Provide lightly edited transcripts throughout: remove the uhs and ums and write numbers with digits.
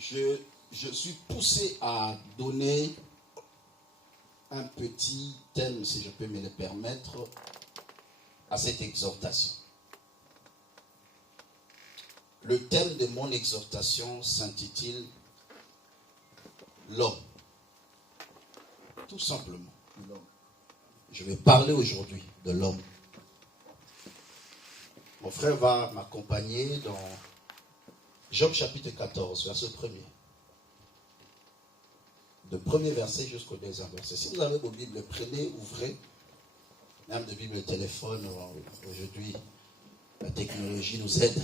je suis poussé à donner un petit thème, si je peux me le permettre, à cette exhortation. Le thème de mon exhortation s'intitule l'homme. Tout simplement, l'homme. Je vais parler aujourd'hui de l'homme. Mon frère va m'accompagner dans Job chapitre 14, verset 1er. De premier verset jusqu'au deuxième verset. Si vous avez vos Bibles, prenez, ouvrez. Même de Bible, téléphone, aujourd'hui, la technologie nous aide.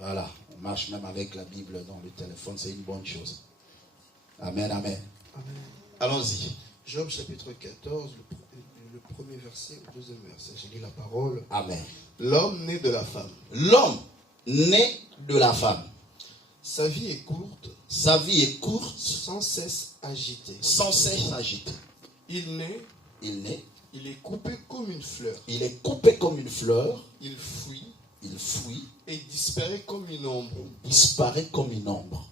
Voilà, on marche même avec la Bible dans le téléphone, c'est une bonne chose. Amen, amen. Amen. Allons-y. Job chapitre 14, le premier verset au deuxième verset. J'ai lu la parole. Amen. L'homme né de la femme. L'homme né de la femme. Sa vie est courte. Sa vie est courte. Sans cesse agitée. Sans cesse agitée. Il naît. Il est coupé comme une fleur. Il est coupé comme une fleur. Il fuit. Il fuit. Et disparaît comme une ombre. Disparaît comme une ombre.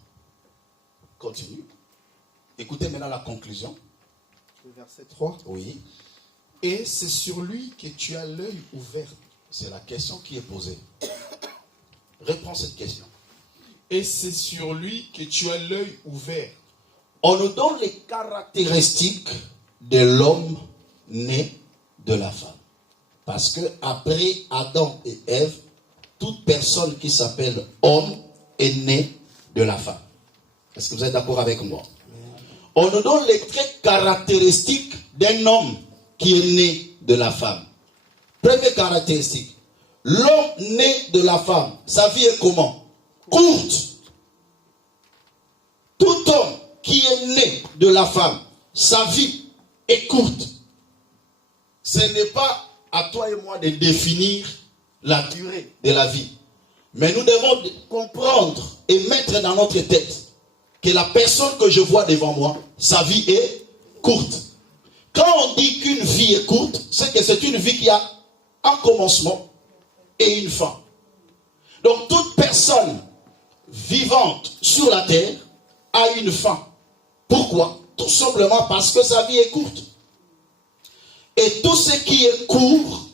Continue. Écoutez maintenant la conclusion. Le verset 3. Oui. Et c'est sur lui que tu as l'œil ouvert. C'est la question qui est posée. Réponds cette question. Et c'est sur lui que tu as l'œil ouvert. On nous donne les caractéristiques de l'homme né de la femme. Parce que après Adam et Ève, toute personne qui s'appelle homme est née de la femme. Est-ce que vous êtes d'accord avec moi? On nous donne les traits caractéristiques d'un homme qui est né de la femme. Première caractéristique. L'homme né de la femme, sa vie est comment? Courte. Tout homme qui est né de la femme, sa vie est courte. Ce n'est pas à toi et moi de définir la durée de la vie. Mais nous devons comprendre et mettre dans notre tête que la personne que je vois devant moi, sa vie est courte. Quand on dit qu'une vie est courte, c'est que c'est une vie qui a un commencement et une fin. Donc toute personne vivante sur la terre a une fin. Pourquoi? Tout simplement parce que sa vie est courte. Et tout ce qui est court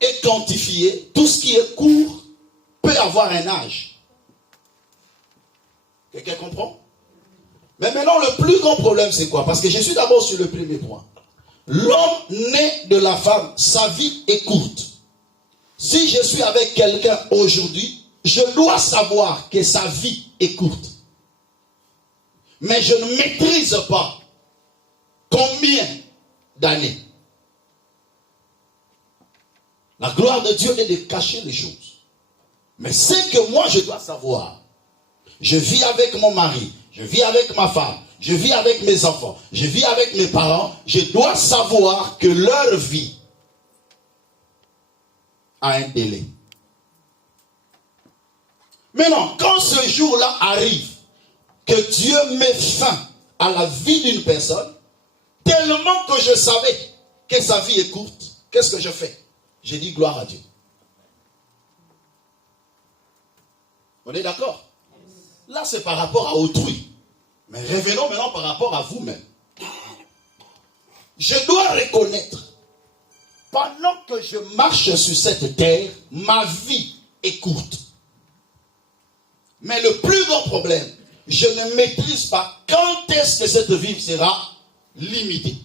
est quantifié. Tout ce qui est court peut avoir un âge. Quelqu'un comprend? Mais maintenant, le plus grand problème, c'est quoi? Parce que je suis d'abord sur le premier point. L'homme né de la femme, sa vie est courte. Si je suis avec quelqu'un aujourd'hui, je dois savoir que sa vie est courte. Mais je ne maîtrise pas combien d'années. La gloire de Dieu est de cacher les choses. Mais c'est que moi je dois savoir. Je vis avec mon mari, je vis avec ma femme, je vis avec mes enfants, je vis avec mes parents. Je dois savoir que leur vie a un délai. Maintenant, quand ce jour-là arrive, que Dieu met fin à la vie d'une personne, tellement que je savais que sa vie est courte, qu'est-ce que je fais? J'ai dit gloire à Dieu. On est d'accord? Là, c'est par rapport à autrui. Mais revenons maintenant par rapport à vous-même. Je dois reconnaître, pendant que je marche sur cette terre, ma vie est courte. Mais le plus grand problème, je ne maîtrise pas quand est-ce que cette vie sera limitée.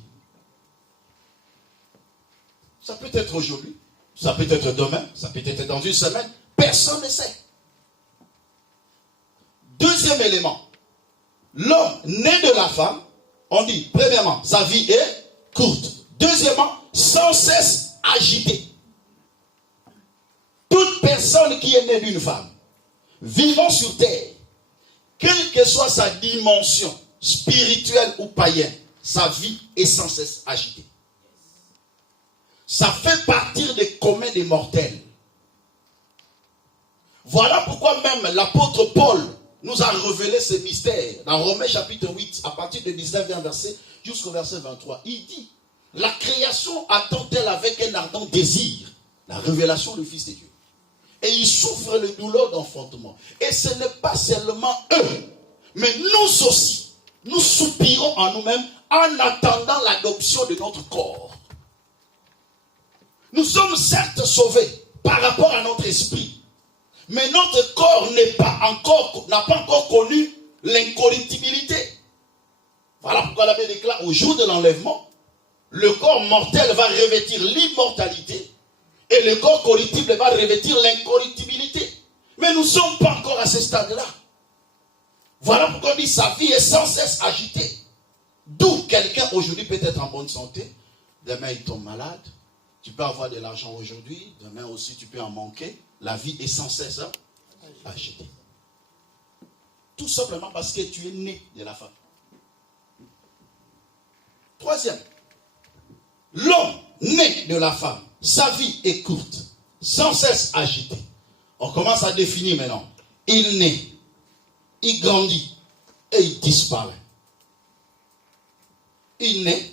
Ça peut être aujourd'hui, ça peut être demain, ça peut être dans une semaine. Personne ne sait. Deuxième élément, l'homme né de la femme, on dit, premièrement, sa vie est courte. Deuxièmement, sans cesse agité. Toute personne qui est née d'une femme, vivant sur terre, quelle que soit sa dimension spirituelle ou païenne, sa vie est sans cesse agitée. Ça fait partir des communs des mortels. Voilà pourquoi même l'apôtre Paul nous a révélé ce mystère dans Romains chapitre 8, à partir de 19e verset jusqu'au verset 23. Il dit, la création attend-elle avec un ardent désir la révélation du Fils de Dieu. Et ils souffrent le douleur d'enfantement. Et ce n'est pas seulement eux, mais nous aussi. Nous soupirons en nous-mêmes en attendant l'adoption de notre corps. Nous sommes certes sauvés par rapport à notre esprit. Mais notre corps n'a pas encore connu l'incorruptibilité. Voilà pourquoi la Bible déclare au jour de l'enlèvement, le corps mortel va revêtir l'immortalité et le corps corruptible va revêtir l'incorruptibilité. Mais nous ne sommes pas encore à ce stade-là. Voilà pourquoi on dit sa vie est sans cesse agitée. D'où quelqu'un aujourd'hui peut être en bonne santé, demain il tombe malade. Tu peux avoir de l'argent aujourd'hui, demain aussi tu peux en manquer. La vie est sans cesse agitée. Tout simplement parce que tu es né de la femme. Troisième, l'homme né de la femme, sa vie est courte, sans cesse agitée. On commence à définir maintenant. Il naît, il grandit et il disparaît. Il naît,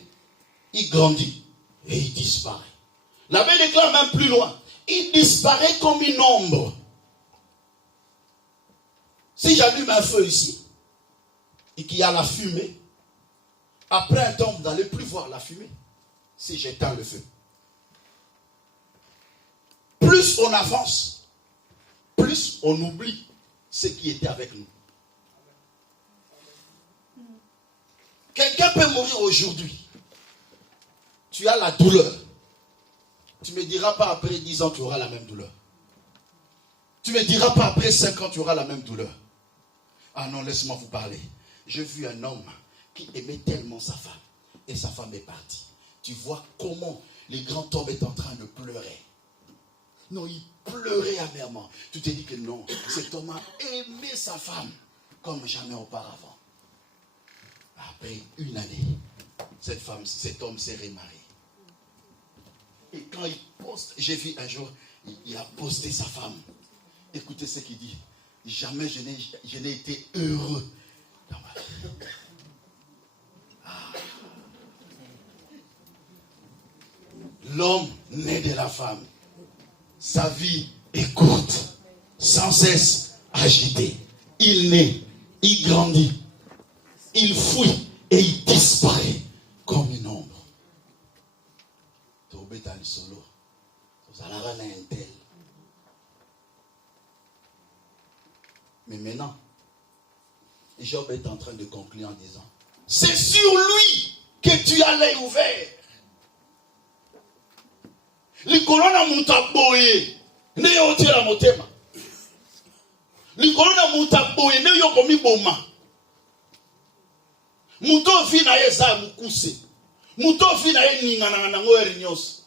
il grandit et il disparaît. La Bible déclare même plus loin. Il disparaît comme une ombre. Si j'allume un feu ici et qu'il y a la fumée, après un temps, vous n'allez plus voir la fumée si j'éteins le feu. Plus on avance, plus on oublie ce qui était avec nous. Quelqu'un peut mourir aujourd'hui. Tu as la douleur. Tu ne me diras pas après 10 ans, tu auras la même douleur. Tu ne me diras pas après 5 ans, tu auras la même douleur. Ah non, laisse-moi vous parler. J'ai vu un homme qui aimait tellement sa femme. Et sa femme est partie. Tu vois comment le grand homme est en train de pleurer. Non, il pleurait amèrement. Tu te dis que non, cet homme a aimé sa femme comme jamais auparavant. Après une année, cet homme s'est remarié. Et quand il poste, j'ai vu un jour, il a posté sa femme. Écoutez ce qu'il dit. Jamais je n'ai été heureux dans ma vie. Ah. L'homme né de la femme, sa vie est courte, sans cesse agitée. Il naît, il grandit, il fuit et il disparaît comme une ombre. Solo. Mais maintenant, Job est en train de conclure en disant, c'est sur lui que tu as l'œil ouvert. Likolo na mutaboye ne yo tira motema. Likolo na mutaboye ne yo komi boma. Muto fi na ye za mukuse. Muto fi na ye ningana na ngori nyos.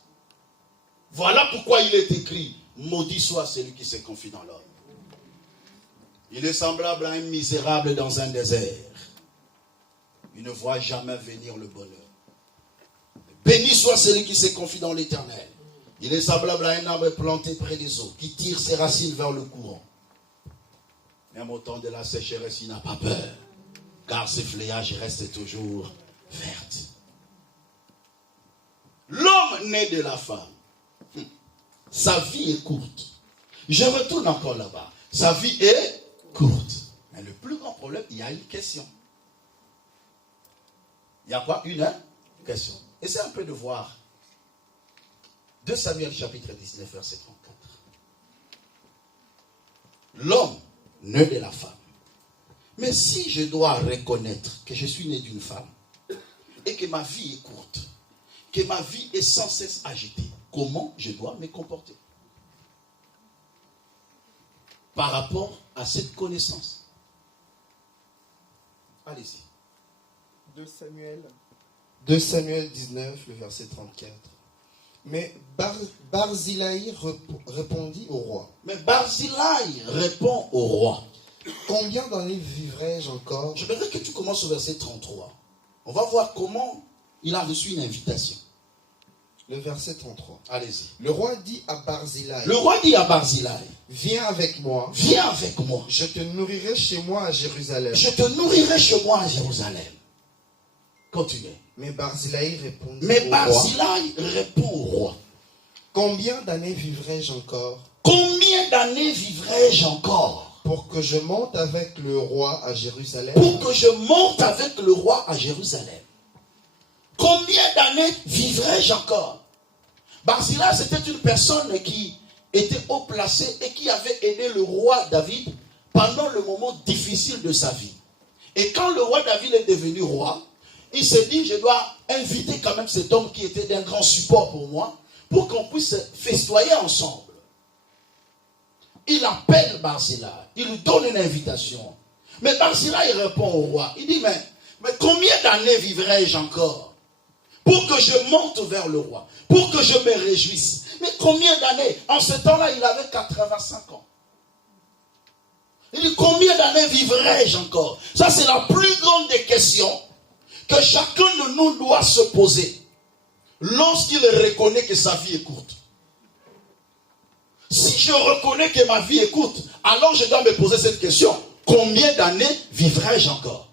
Voilà pourquoi il est écrit, maudit soit celui qui se confie dans l'homme. Il est semblable à un misérable dans un désert. Il ne voit jamais venir le bonheur. Béni soit celui qui se confie dans l'Éternel. Il est semblable à un arbre planté près des eaux, qui tire ses racines vers le courant. Même au temps de la sécheresse, il n'a pas peur, car ses feuillages restent toujours verts. L'homme né de la femme, sa vie est courte. Je retourne encore là-bas. Sa vie est courte. Mais le plus grand problème, il y a une question. Il y a quoi? Une question. Essayez un peu de voir. 2 Samuel chapitre 19, verset 34. L'homme né de la femme. Mais si je dois reconnaître que je suis né d'une femme et que ma vie est courte, que ma vie est sans cesse agitée, comment je dois me comporter par rapport à cette connaissance? Allez-y. 2 Samuel 19, le verset 34. Mais Barzillai répondit au roi. Mais Barzillai répond au roi. Combien d'années vivrai-je encore? Je voudrais que tu commences au verset 33. On va voir comment il a reçu une invitation. Le verset 33. Allez-y. Le roi dit à Barzillai. Le roi dit à Barzillai. Viens avec moi. Viens avec moi. Je te nourrirai chez moi à Jérusalem. Je te nourrirai chez moi à Jérusalem. Continuez. Mais Barzillai répond répond au roi. Combien d'années vivrai-je encore? combien d'années vivrai-je encore? Pour que je monte avec le roi à Jérusalem. Pour que je monte avec le roi à Jérusalem. Combien d'années vivrai-je encore? Barzillai, c'était une personne qui était haut placée et qui avait aidé le roi David pendant le moment difficile de sa vie. Et quand le roi David est devenu roi, il s'est dit, je dois inviter quand même cet homme qui était d'un grand support pour moi, pour qu'on puisse festoyer ensemble. Il appelle Barzillai, il lui donne une invitation. Mais Barzillai, il répond au roi, il dit, mais combien d'années vivrai-je encore? Pour que je monte vers le roi, pour que je me réjouisse. Mais combien d'années? En ce temps-là, il avait 85 ans. Il dit, combien d'années vivrai-je encore? Ça, c'est la plus grande des questions que chacun de nous doit se poser lorsqu'il reconnaît que sa vie est courte. Si je reconnais que ma vie est courte, alors je dois me poser cette question. Combien d'années vivrai-je encore?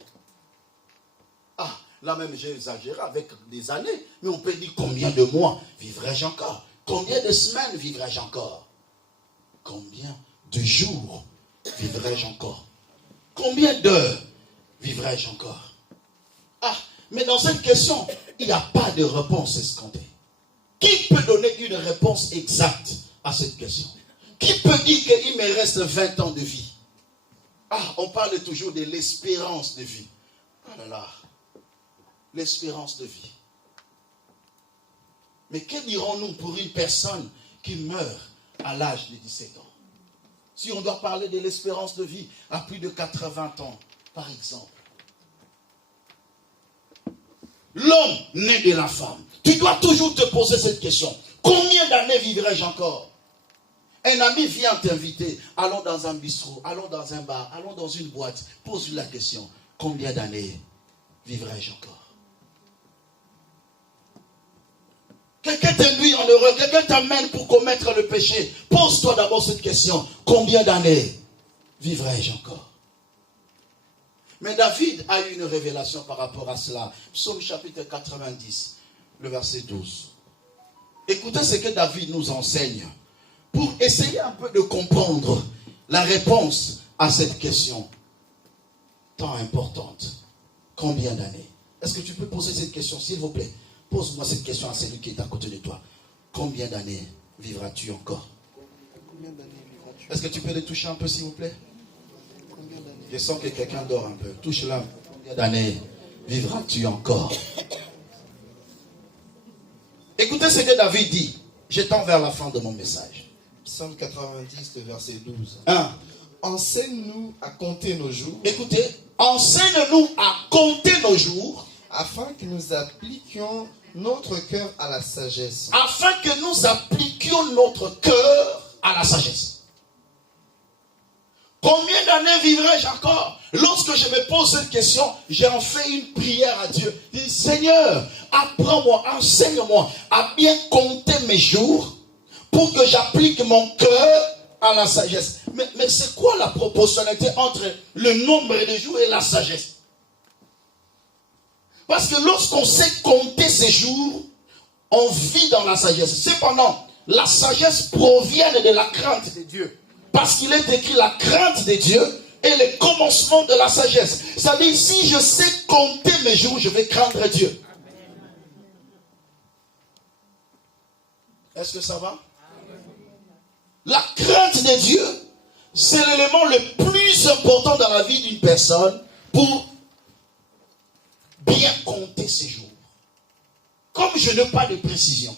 Ah, là même j'ai exagéré avec des années, mais on peut dire combien de mois vivrai-je encore? Combien de semaines vivrai-je encore? Combien de jours vivrai-je encore? Combien d'heures vivrai-je encore? Ah, mais dans cette question, il n'y a pas de réponse escomptée. Qui peut donner une réponse exacte à cette question? Qui peut dire qu'il me reste 20 ans de vie? Ah, on parle toujours de l'espérance de vie. Oh là là, l'espérance de vie. Mais que dirons-nous pour une personne qui meurt à l'âge de 17 ans? Si on doit parler de l'espérance de vie à plus de 80 ans, par exemple. L'homme naît de la femme. Tu dois toujours te poser cette question. Combien d'années vivrai-je encore? Un ami vient t'inviter. Allons dans un bistrot, allons dans un bar, allons dans une boîte. Pose-lui la question. Combien d'années vivrai-je encore? Quelqu'un t'induit en erreur, quelqu'un t'amène pour commettre le péché. Pose-toi d'abord cette question. Combien d'années vivrai-je encore? Mais David a eu une révélation par rapport à cela. Psaume chapitre 90, le verset 12. Écoutez ce que David nous enseigne pour essayer un peu de comprendre la réponse à cette question tant importante. Combien d'années? Est-ce que tu peux poser cette question, s'il vous plaît? Pose-moi cette question à celui qui est à côté de toi. Combien d'années vivras-tu encore? Est-ce que tu peux les toucher un peu, s'il vous plaît? Je sens que quelqu'un dort un peu. Touche-la. Combien d'années vivras-tu encore? Écoutez ce que David dit. Je tends vers la fin de mon message. Psaume 90, le verset 12. 1. Enseigne-nous à compter nos jours. Écoutez, enseigne-nous à compter nos jours. Afin que nous appliquions notre cœur à la sagesse. Afin que nous appliquions notre cœur à la sagesse. Combien d'années vivrai-je encore? Lorsque je me pose cette question, j'en fais une prière à Dieu. Je dis, Seigneur, apprends-moi, enseigne-moi à bien compter mes jours pour que j'applique mon cœur à la sagesse. Mais c'est quoi la proportionnalité entre le nombre de jours et la sagesse? Parce que lorsqu'on sait compter ses jours, on vit dans la sagesse. Cependant, la sagesse provient de la crainte de Dieu. Parce qu'il est écrit la crainte de Dieu est le commencement de la sagesse. C'est-à-dire, si je sais compter mes jours, je vais craindre Dieu. Est-ce que ça va? La crainte de Dieu, c'est l'élément le plus important dans la vie d'une personne pour bien compter ses jours. Comme je n'ai pas de précision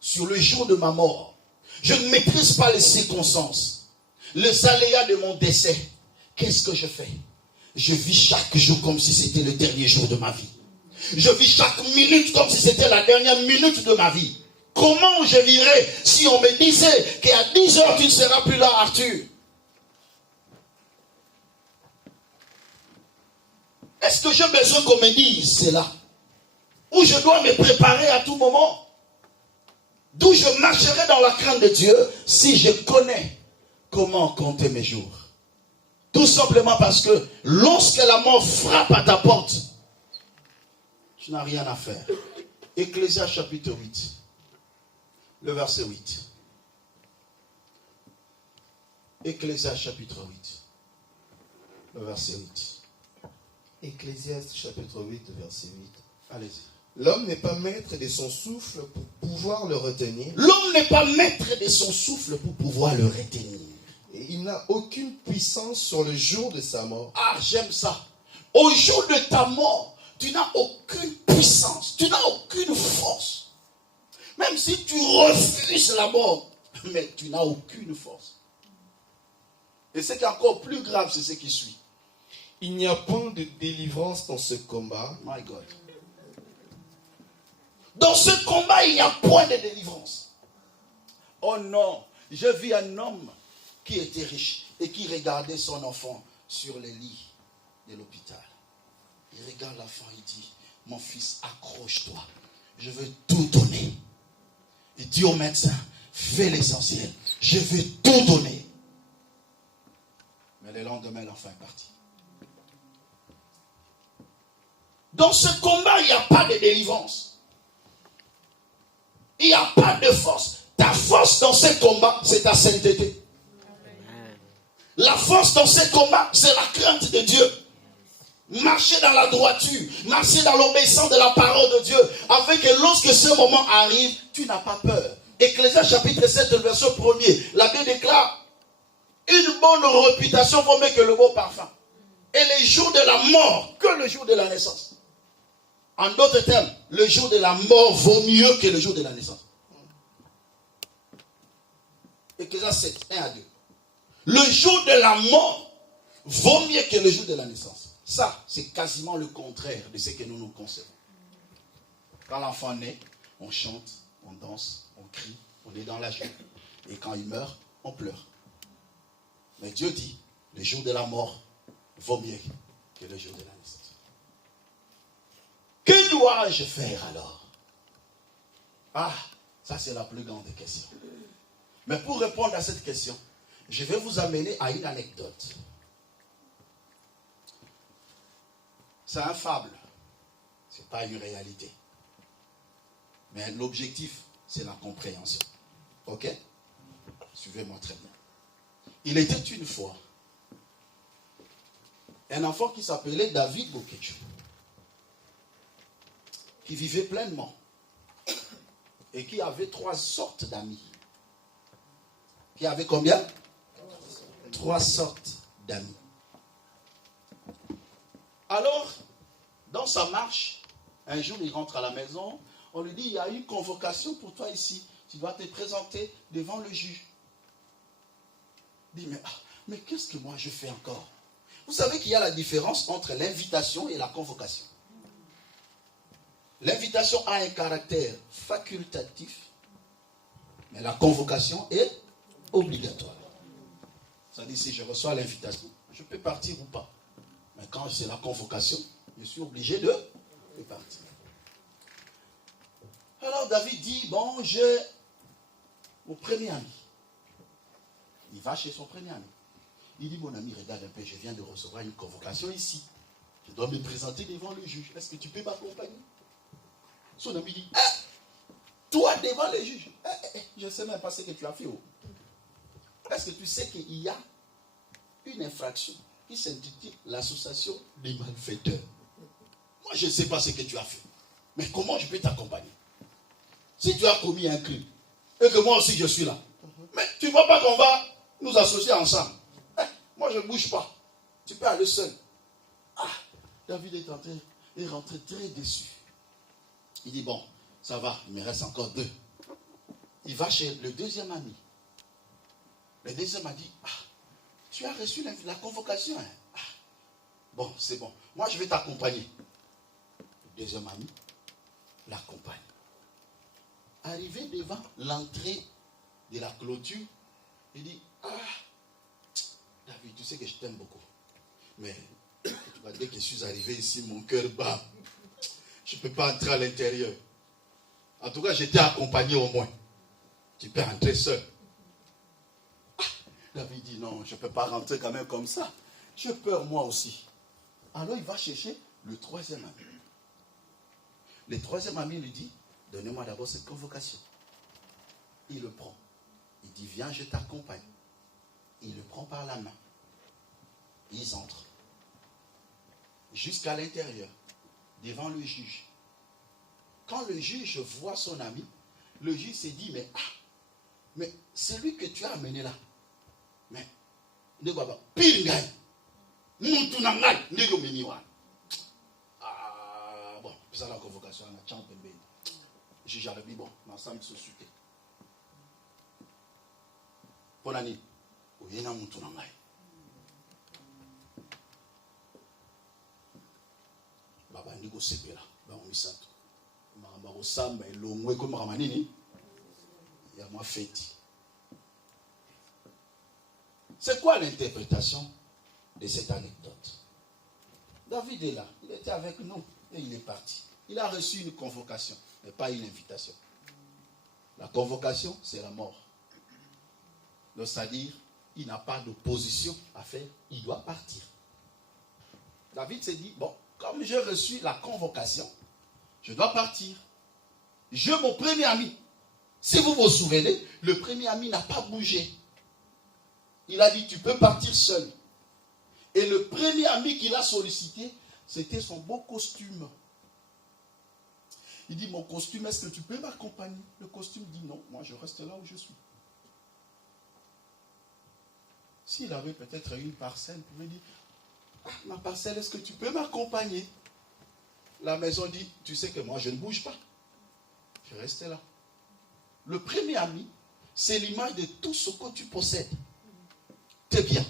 sur le jour de ma mort, je ne maîtrise pas les circonstances, les aléas de mon décès, qu'est-ce que je fais? Je vis chaque jour comme si c'était le dernier jour de ma vie. Je vis chaque minute comme si c'était la dernière minute de ma vie. Comment je vivrais si on me disait qu'à 10 heures tu ne seras plus là, Arthur? Est-ce que j'ai besoin qu'on me dise cela? Ou je dois me préparer à tout moment? D'où je marcherai dans la crainte de Dieu si je connais comment compter mes jours? Tout simplement parce que lorsque la mort frappe à ta porte, tu n'as rien à faire. Ecclésiaste chapitre 8, le verset 8. Ecclésiaste chapitre 8, le verset 8. Ecclésiaste chapitre 8, verset 8. Allez-y. L'homme n'est pas maître de son souffle pour pouvoir le retenir. L'homme n'est pas maître de son souffle pour pouvoir le retenir. Et il n'a aucune puissance sur le jour de sa mort. Ah, j'aime ça. Au jour de ta mort, tu n'as aucune puissance, tu n'as aucune force. Même si tu refuses la mort, mais tu n'as aucune force. Et ce qui est encore plus grave, c'est ce qui suit. Il n'y a point de délivrance dans ce combat. My God. Dans ce combat, il n'y a point de délivrance. Oh non, je vis un homme qui était riche et qui regardait son enfant sur les lits de l'hôpital. Il regarde l'enfant, il dit, mon fils, accroche-toi, je veux tout donner. Il dit au médecin, fais l'essentiel, je veux tout donner. Mais le lendemain, l'enfant est parti. Dans ce combat, il n'y a pas de délivrance. Il n'y a pas de force. Ta force dans ce combat, c'est ta sainteté. La force dans ce combat, c'est la crainte de Dieu. Marcher dans la droiture, marcher dans l'obéissance de la parole de Dieu, afin que lorsque ce moment arrive, tu n'as pas peur. Ecclésiaste chapitre 7, verset 1er, la Bible déclare, une bonne réputation vaut mieux que le beau parfum. Et les jours de la mort que le jour de la naissance. En d'autres termes, le jour de la mort vaut mieux que le jour de la naissance. Ecclésiaste 7, 1 à 2. Le jour de la mort vaut mieux que le jour de la naissance. Ça, c'est quasiment le contraire de ce que nous concevons. Quand l'enfant naît, on chante, on danse, on crie, on est dans la joie. Et quand il meurt, on pleure. Mais Dieu dit, le jour de la mort vaut mieux que le jour de la naissance. Que dois-je faire alors? Ah, ça c'est la plus grande question. Mais pour répondre à cette question, je vais vous amener à une anecdote. C'est un fable. Ce n'est pas une réalité. Mais l'objectif, c'est la compréhension. Ok? Suivez-moi très bien. Il était une fois un enfant qui s'appelait David Bokechu, qui vivait pleinement et qui avait 3 sortes d'amis. Qui avait combien? 3 sortes d'amis. Alors, dans sa marche, un jour il rentre à la maison, on lui dit, il y a une convocation pour toi ici, tu dois te présenter devant le juge. Il dit, mais qu'est-ce que moi je fais encore? Vous savez qu'il y a la différence entre l'invitation et la convocation. L'invitation a un caractère facultatif, mais la convocation est obligatoire. C'est-à-dire, si je reçois l'invitation, je peux partir ou pas. Mais quand c'est la convocation, je suis obligé de partir. Alors David dit, bon, j'ai mon premier ami. Il va chez son premier ami. Il dit, mon ami, regarde un peu, je viens de recevoir une convocation ici. Je dois me présenter devant le juge. Est-ce que tu peux m'accompagner? Son ami dit, toi devant le juge, je ne sais même pas ce que tu as fait. Est-ce que tu sais qu'il y a une infraction qui s'intitule l'association des malfaiteurs? Moi, je ne sais pas ce que tu as fait. Mais comment je peux t'accompagner? Si tu as commis un crime, et que moi aussi je suis là, mais tu ne vois pas qu'on va nous associer ensemble? Moi, je ne bouge pas. Tu peux aller seul. David est rentré très déçu. Il dit, bon, ça va, il me reste encore 2. Il va chez le deuxième ami. Le deuxième a dit, tu as reçu la convocation. Hein? Bon, c'est bon. Moi, je vais t'accompagner. Le deuxième ami l'accompagne. Arrivé devant l'entrée de la clôture, il dit, David, tu sais que je t'aime beaucoup. Mais dès que je suis arrivé ici, mon cœur bat. Je ne peux pas entrer à l'intérieur. En tout cas, j'étais accompagné au moins. Tu peux entrer seul. David dit, non, je ne peux pas rentrer quand même comme ça. J'ai peur moi aussi. Alors il va chercher le troisième ami. Le troisième ami lui dit, donnez-moi d'abord cette convocation. Il le prend. Il dit, viens, je t'accompagne. il le prend par la main. Ils entrent jusqu'à l'intérieur, devant le juge. Quand le juge voit son ami, le juge se dit, mais c'est lui que tu as amené là. Mais, ne baba, pire gagne. Muntu nangai, ne yo meniwa. Ah, bon, c'est la convocation, on a champ de bain. Juge a dit, bon, l'ensemble se suit. Pour l'année, il y a un muntu nangai. Baba, ndigo sepela, ba on misato. Maramba osamba elongwe ko maramba nini? Ya moi fête. C'est quoi l'interprétation de cette anecdote? David est là, il était avec nous et il est parti. Il a reçu une convocation, mais pas une invitation. La convocation, c'est la mort. Donc, c'est-à-dire, il n'a pas de position à faire, il doit partir. David s'est dit, bon, comme j'ai reçu la convocation, je dois partir. Mon premier ami, si vous vous souvenez, le premier ami n'a pas bougé. Il a dit, tu peux partir seul. Et le premier ami qu'il a sollicité, c'était son beau costume. Il dit, mon costume, est-ce que tu peux m'accompagner? Le costume dit, non, moi je reste là où je suis. S'il avait peut-être une parcelle, il pouvait dire, ma parcelle, est-ce que tu peux m'accompagner? La maison dit, tu sais que moi je ne bouge pas. Je reste là. Le premier ami, c'est l'image de tout ce que tu possèdes. Tes biens,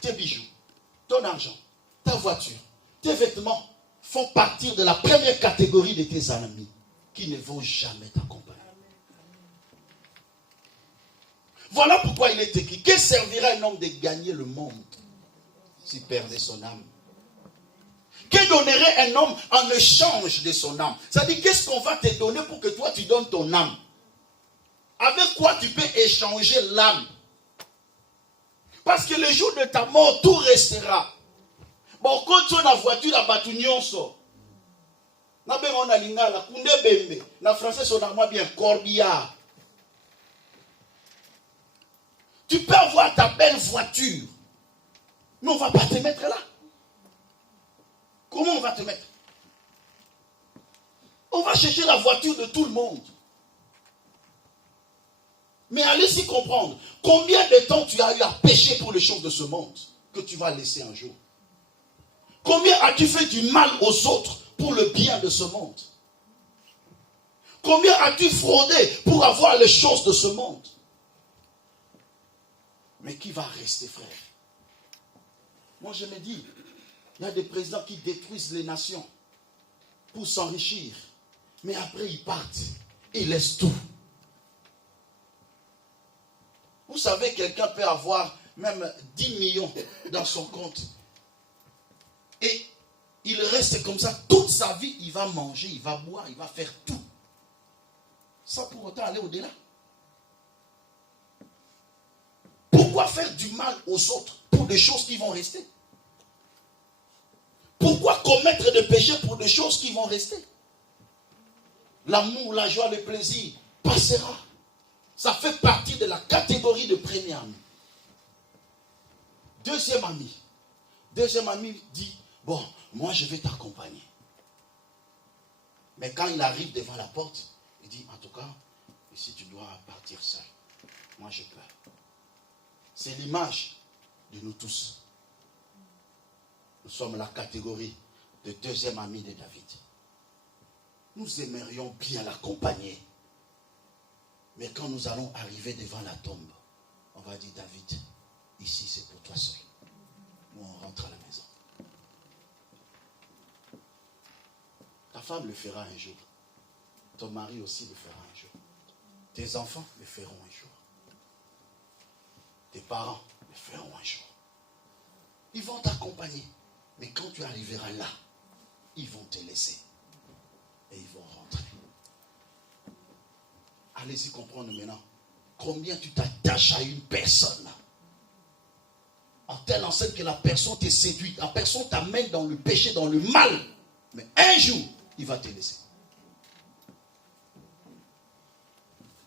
tes bijoux, ton argent, ta voiture, tes vêtements font partie de la première catégorie de tes amis qui ne vont jamais t'accompagner. Voilà pourquoi il est écrit, que servirait un homme de gagner le monde s'il perdait son âme? Que donnerait un homme en échange de son âme? C'est-à-dire, qu'est-ce qu'on va te donner pour que toi tu donnes ton âme? Avec quoi tu peux échanger l'âme? Parce que le jour de ta mort, tout restera. Bon, quand tu as la voiture à Batunyonso, na ben on a lingala, kunde bembe, na français on a moi bien corbillard. Tu peux avoir ta belle voiture, mais on ne va pas te mettre là. Comment on va te mettre? On va chercher la voiture de tout le monde. Mais allez-y comprendre, combien de temps tu as eu à pécher pour les choses de ce monde que tu vas laisser un jour? Combien as-tu fait du mal aux autres pour le bien de ce monde? Combien as-tu fraudé pour avoir les choses de ce monde? Mais qui va rester, frère? Moi je me dis, il y a des présidents qui détruisent les nations pour s'enrichir. Mais après ils partent, ils laissent tout. Vous savez, quelqu'un peut avoir même 10 millions dans son compte. Et il reste comme ça toute sa vie. Il va manger, il va boire, il va faire tout. Sans pour autant aller au-delà. Pourquoi faire du mal aux autres pour des choses qui vont rester? Pourquoi commettre des péchés pour des choses qui vont rester? L'amour, la joie, le plaisir passera. Ça fait partie de la catégorie de premier ami. Deuxième ami dit, bon, moi je vais t'accompagner. Mais quand il arrive devant la porte, il dit, en tout cas, ici tu dois partir seul. Moi j'ai peur. C'est l'image de nous tous. Nous sommes la catégorie de deuxième ami de David. Nous aimerions bien l'accompagner. Mais quand nous allons arriver devant la tombe, on va dire, David, ici c'est pour toi seul. Nous on rentre à la maison. Ta femme le fera un jour. Ton mari aussi le fera un jour. Tes enfants le feront un jour. Tes parents le feront un jour. Ils vont t'accompagner. Mais quand tu arriveras là, ils vont te laisser. Et ils vont rentrer. Allez-y comprendre maintenant. Combien tu t'attaches à une personne. En telle enseigne que la personne te séduit. La personne t'amène dans le péché, dans le mal. Mais un jour, il va te laisser.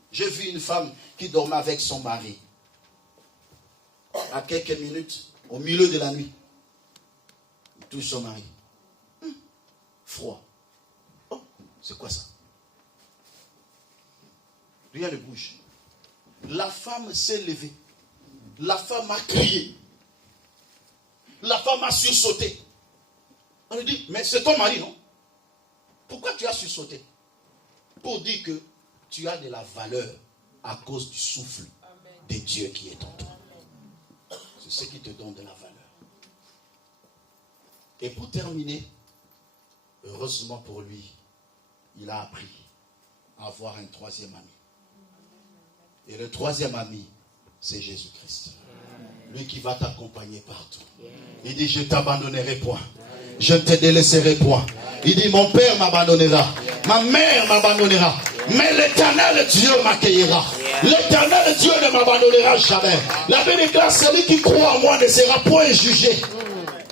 J'ai vu une femme qui dormait avec son mari. à quelques minutes, au milieu de la nuit, il touche son mari. Froid. Oh, c'est quoi ça? Rien ne bouge. La femme s'est levée. La femme a crié. La femme a sursauté. On lui dit, mais c'est ton mari, non? Pourquoi tu as sursauté? Pour dire que tu as de la valeur à cause du souffle de Dieu qui est en toi. C'est ce qui te donne de la valeur. Et pour terminer, heureusement pour lui, il a appris à avoir un troisième ami. Et le troisième ami, c'est Jésus-Christ. Lui qui va t'accompagner partout. Il dit, je ne t'abandonnerai point. Je ne te délaisserai point. Il dit, mon père m'abandonnera. Ma mère m'abandonnera. Mais l'Éternel Dieu m'accueillera. L'Éternel Dieu ne m'abandonnera jamais. La Bible déclare, celui qui croit en moi ne sera point jugé.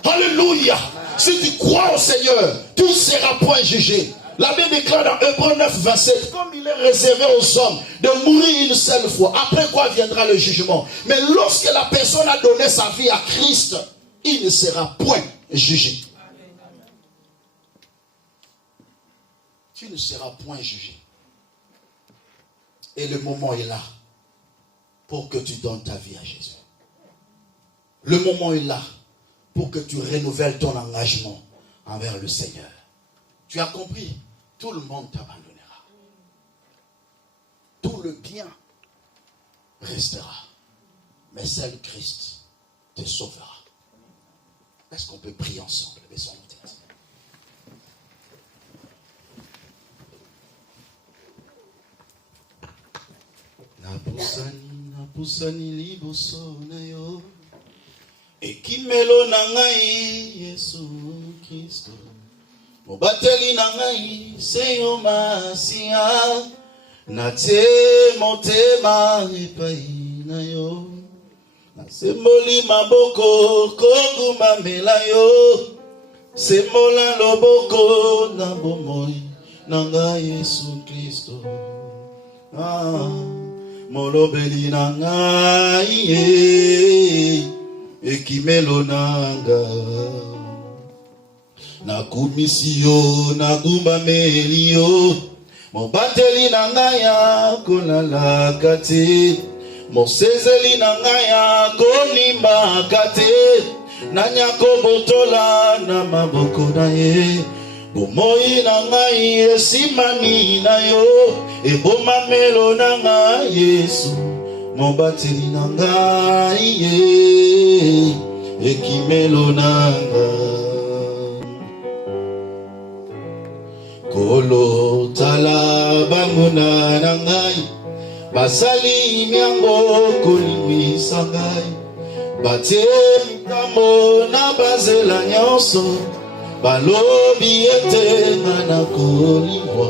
Alléluia. Si tu crois au Seigneur, tu ne seras point jugé. La Bible déclare dans Hébreux 9, 27, comme il est réservé aux hommes de mourir une seule fois, après quoi viendra le jugement. Mais lorsque la personne a donné sa vie à Christ, il ne sera point jugé. Tu ne seras point jugé. Et le moment est là pour que tu donnes ta vie à Jésus. Le moment est là pour que tu renouvelles ton engagement envers le Seigneur. Tu as compris? Tout le monde t'abandonnera. Tout le bien restera. Mais seul Christ te sauvera. Est-ce qu'on peut prier ensemble? Baissons nos têtes. Napusani liboso na yo. Ekimelo na ngai Yesu Kristo. Mobateli na ngai seyo masia. Natie motema epai na yo. Nasemboli maboko kogumamela yo. Sembola loboko na bomoi na ngai Yesu Kristo. Molobeli na ngai ekimelo nanga nakumisi yo nagumameli yo mobateli na ngai akolalaka te mosezeli na ngai akonimbaka te nanyakobotola na maboko na ye bomoi na ngai esimami na yo ebomamelo na ngai Yesu mobateli na ngai ekimelo na ngai kolo tala banguna na ngai basali miango kolimwisa ngai batie mikambo na bazela nyonso balobi ete ngana kolimwa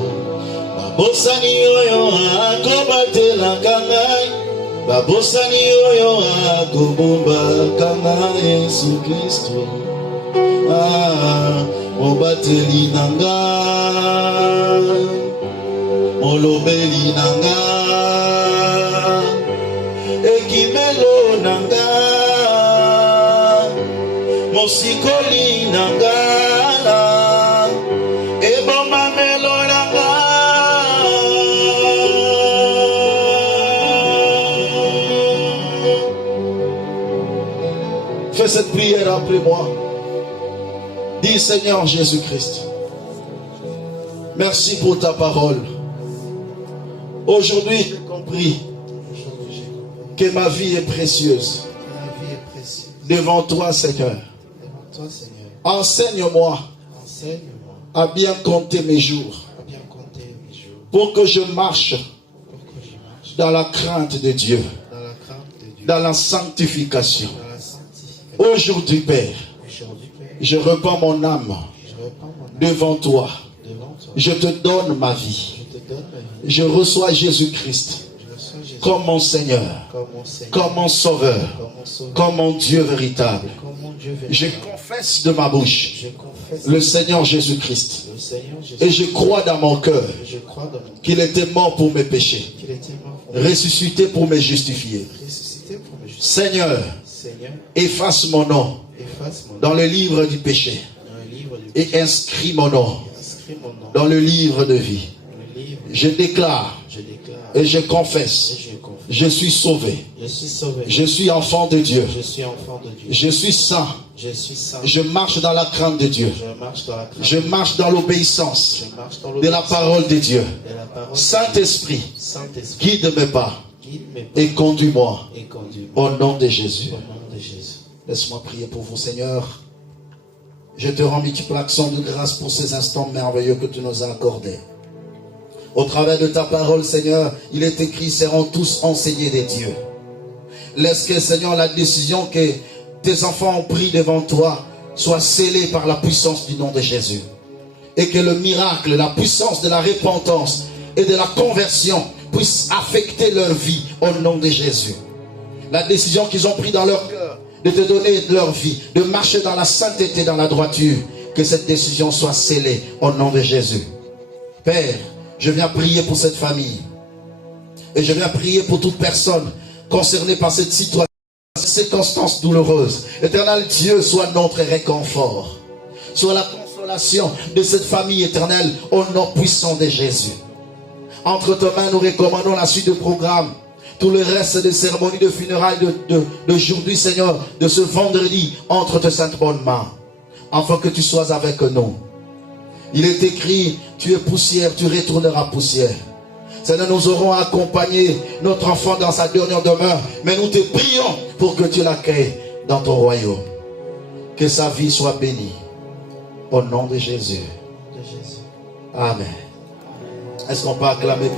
babosani oyo akobatelaka ngai babosani oyo akobombaka ngai Yesu Kristo mobateli na ngai molobeli na ngai ekimelo na ngai mosikoli na ngai ebomamelo na ngai. Fais cette prière après moi. Dis Seigneur Jésus-Christ, merci pour ta parole. Aujourd'hui j'ai compris que ma vie est précieuse devant toi Seigneur. Enseigne-moi à bien compter mes jours pour que je marche dans la crainte de Dieu, dans la sanctification. Aujourd'hui Père, je repends mon âme devant toi. Je te donne ma vie. Je reçois Jésus-Christ comme mon Seigneur, comme mon Sauveur, comme mon Dieu véritable. Je confesse de ma bouche le Seigneur Jésus-Christ. Et je crois dans mon cœur qu'il était mort pour mes péchés, ressuscité pour me justifier. Seigneur, Seigneur, efface mon nom efface mon nom dans le livre du péché dans le livre du et inscris mon nom inscris mon nom dans le livre de vie. le livre. Je déclare Je déclare et je confesse, et je confesse. je suis sauvé, Je suis sauvé. je suis enfant de Dieu, Je suis enfant de Dieu. je suis saint, Je suis saint. je marche dans la crainte de Dieu, Je marche dans la crainte. je marche dans l'obéissance Je marche dans de la parole de Dieu. de la parole. Saint-Esprit, Saint-Esprit, guide mes pas guide mes pas et conduis-moi et conduis-moi au nom de Jésus. au nom de Jésus. Laisse-moi prier pour vous, Seigneur. Je te rends multiples actions de grâce pour ces instants merveilleux que tu nous as accordés. Au travers de ta parole, Seigneur, il est écrit, seront tous enseignés des dieux. Laisse que, Seigneur, la décision que tes enfants ont prise devant toi soit scellée par la puissance du nom de Jésus. Et que le miracle, la puissance de la repentance et de la conversion puisse affecter leur vie au nom de Jésus. La décision qu'ils ont prise dans leur cœur de te donner leur vie, de marcher dans la sainteté, dans la droiture, que cette décision soit scellée au nom de Jésus. Père, je viens prier pour cette famille. Et je viens prier pour toute personne concernée par cette situation, cette circonstance douloureuse. Éternel Dieu, sois notre réconfort. Sois la consolation de cette famille éternelle au nom puissant de Jésus. Entre tes mains, nous recommandons la suite du programme. Tout le reste des cérémonies de funérailles d'aujourd'hui, Seigneur, de ce vendredi, entre tes saintes bonnes mains. Afin que tu sois avec nous. Il est écrit, tu es poussière, tu retourneras poussière. Seigneur, nous aurons accompagné notre enfant dans sa dernière demeure. Mais nous te prions pour que tu l'accueilles dans ton royaume. Que sa vie soit bénie. Au nom de Jésus. Amen. Est-ce qu'on peut acclamer pour